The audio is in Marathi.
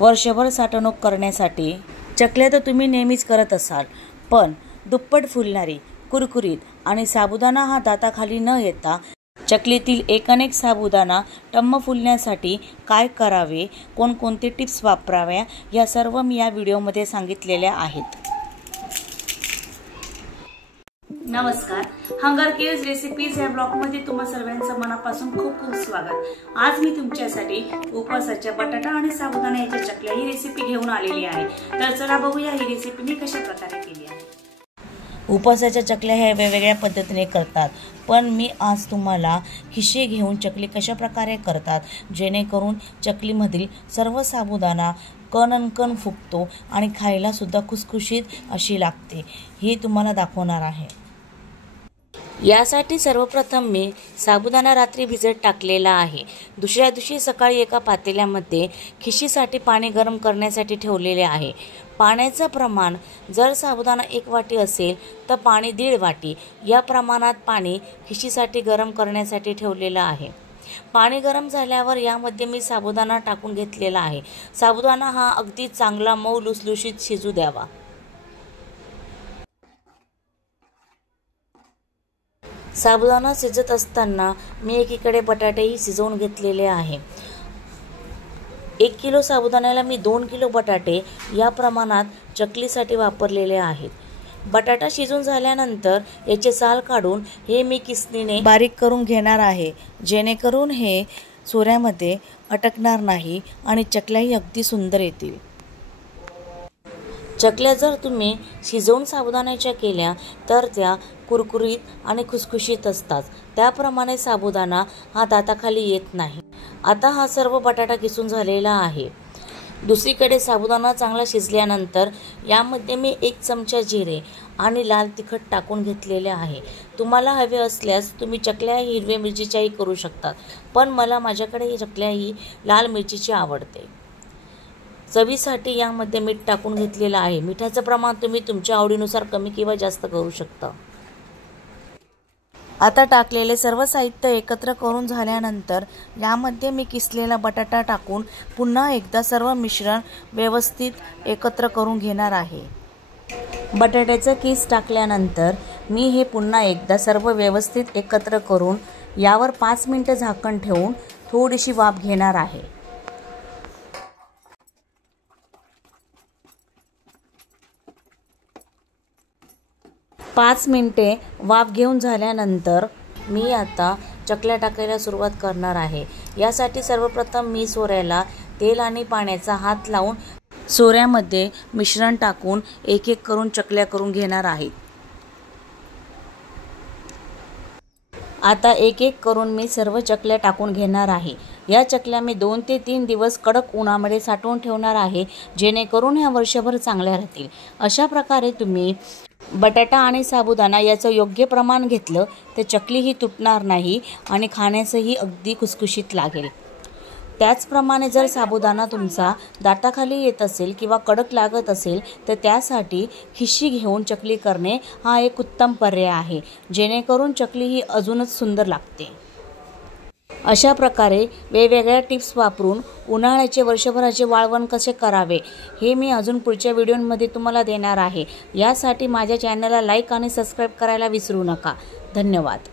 वर्षभर साठवणूक करण्यासाठी चकल्या तर तुम्ही नेहमीच करत असाल, पण दुप्पट फुलणारी, कुरकुरीत आणि साबुदाणा हा दाताखाली न येता चकलीतील एकनेक साबुदाणा टम्म फुलण्यासाठी काय करावे, कोणकोणते टिप्स वापराव्या, या सर्व मी या व्हिडिओमध्ये सांगितलेल्या आहेत. नमस्कार, हंगर केव्स रेसिपीज या ब्लॉगमध्ये तुम्हा सर्वांचं मनापासून खूप खूप स्वागत. आज मी तुमच्यासाठी उपवासाच्या बटाटा आणि साबुदाणा याच्या चकल्या ही रेसिपी घेऊन आलेली आहे. तर चला बघूया ही रेसिपी मी कशा प्रकारे केली आहे. उपवासाच्या चकल्या ह्या वेगवेगळ्या पद्धतीने करतात, पण मी आज तुम्हाला खिशी घेऊन चकली कशा प्रकारे करतात जेणेकरून चकलीमधील सर्व साबुदाणा कण फुगतो आणि खायला सुद्धा खुसखुशीत अशी लागते, हे तुम्हाला दाखवणार आहे. यासाठी सर्वप्रथम मी साबुदाणा रात्री भिजत टाकलेला आहे. दुसऱ्या दिवशी सकाळी एका पातेल्यामध्ये खिशीसाठी पाणी गरम करण्यासाठी ठेवलेले आहे. पाण्याचं प्रमाण जर साबुदाणा 1 वाटी असेल तर पाणी 1.5 वाटी या प्रमाणात पाणी खिशीसाठी गरम करण्यासाठी ठेवलेलं आहे. पाणी गरम झाल्यावर यामध्ये मी साबुदाणा टाकून घेतलेला आहे. साबुदाणा हा अगदी चांगला मऊ लुसलुशीत शिजू द्यावा. साबुदाणा शिजत असताना मी एकीकडे बटाटेही शिजवून घेतलेले आहे. 1 किलो साबुदाण्याला मी 2 किलो बटाटे या प्रमाणात चकलीसाठी वापरलेले आहेत. बटाटा शिजून झाल्यानंतर याचे साल काढून हे मी किसणीने बारीक करून घेणार आहे, जेणेकरून हे सोऱ्यामध्ये अटकणार नाही आणि चकल्याही अगदी सुंदर येतील. चकल्या जर तुम्ही शिजवून साबुदाण्याच्या केल्या तर त्या कुरकुरीत आणि खुसखुशीत असतात. त्याप्रमाणे साबुदाणा हा दाताखाली येत नाही. आता हा सर्व बटाटा किसून झालेला आहे. दुसरीकडे साबुदाणा चांगला शिजल्यानंतर यामध्ये मी 1 चमचा जिरे आणि लाल तिखट टाकून घेतलेले आहे. तुम्हाला हवे असल्यास तुम्ही चकल्या हिरव्या मिरचीच्याही करू शकतात, पण माझ्याकडे चकल्या ही लाल मिरचीची आवडते. चवीसाठी यामध्ये मीठ टाकून घेतलेलं आहे. मिठाचं प्रमाण तुम्ही तुमच्या आवडीनुसार कमी किंवा जास्त करू शकता. आता टाकलेले सर्व साहित्य एकत्र करून झाल्यानंतर यामध्ये मी किसलेला बटाटा टाकून पुन्हा एकदा सर्व मिश्रण व्यवस्थित एकत्र करून घेणार आहे. बटाट्याचं किस टाकल्यानंतर मी हे पुन्हा एकदा सर्व व्यवस्थित एकत्र करून यावर 5 मिनिटं झाकण ठेवून थोडीशी वाफ घेणार आहे. 5 मिनिटे वाफ घेऊन झाल्यानंतर मी आता चकल्या टाकायला सुरुवात करणार आहे. यासाठी सर्वप्रथम मी सोऱ्याला तेल आणि पाण्याचा हात लावून सोऱ्यामध्ये मिश्रण टाकून एक एक करून चकल्या करून घेणार आहे. आता एक एक करून मी सर्व चकल्या टाकून घेणार आहे. या चकल्या मी 2 ते 3 दिवस कडक उन्हामध्ये साठवून ठेवणार आहे, जेणेकरून ह्या वर्षभर चांगल्या राहतील. अशा प्रकारे तुम्ही बटाटा आणि साबुदाणा याचं योग्य प्रमाण घेतलं तर चकलीही तुटणार नाही आणि खाण्यासही अगदी खुसखुशीत लागेल. त्याचप्रमाणे जर साबुदाणा तुमचा दाताखाली येत असेल किंवा कडक लागत असेल तर त्यासाठी खिशी घेऊन चकली करणे हा एक उत्तम पर्याय आहे, जेणेकरून चकली ही अजूनच सुंदर लागते. अशा प्रकारे वेगवेगळ्या टिप्स वापरून उन्हाळ्याचे वर्षभराचे वाळवण कसे करावे हे मी अजून पुढच्या व्हिडिओमध्ये तुम्हाला देणार आहे. यासाठी माझ्या चॅनलला लाईक आणि सबस्क्राईब करायला विसरू नका. धन्यवाद.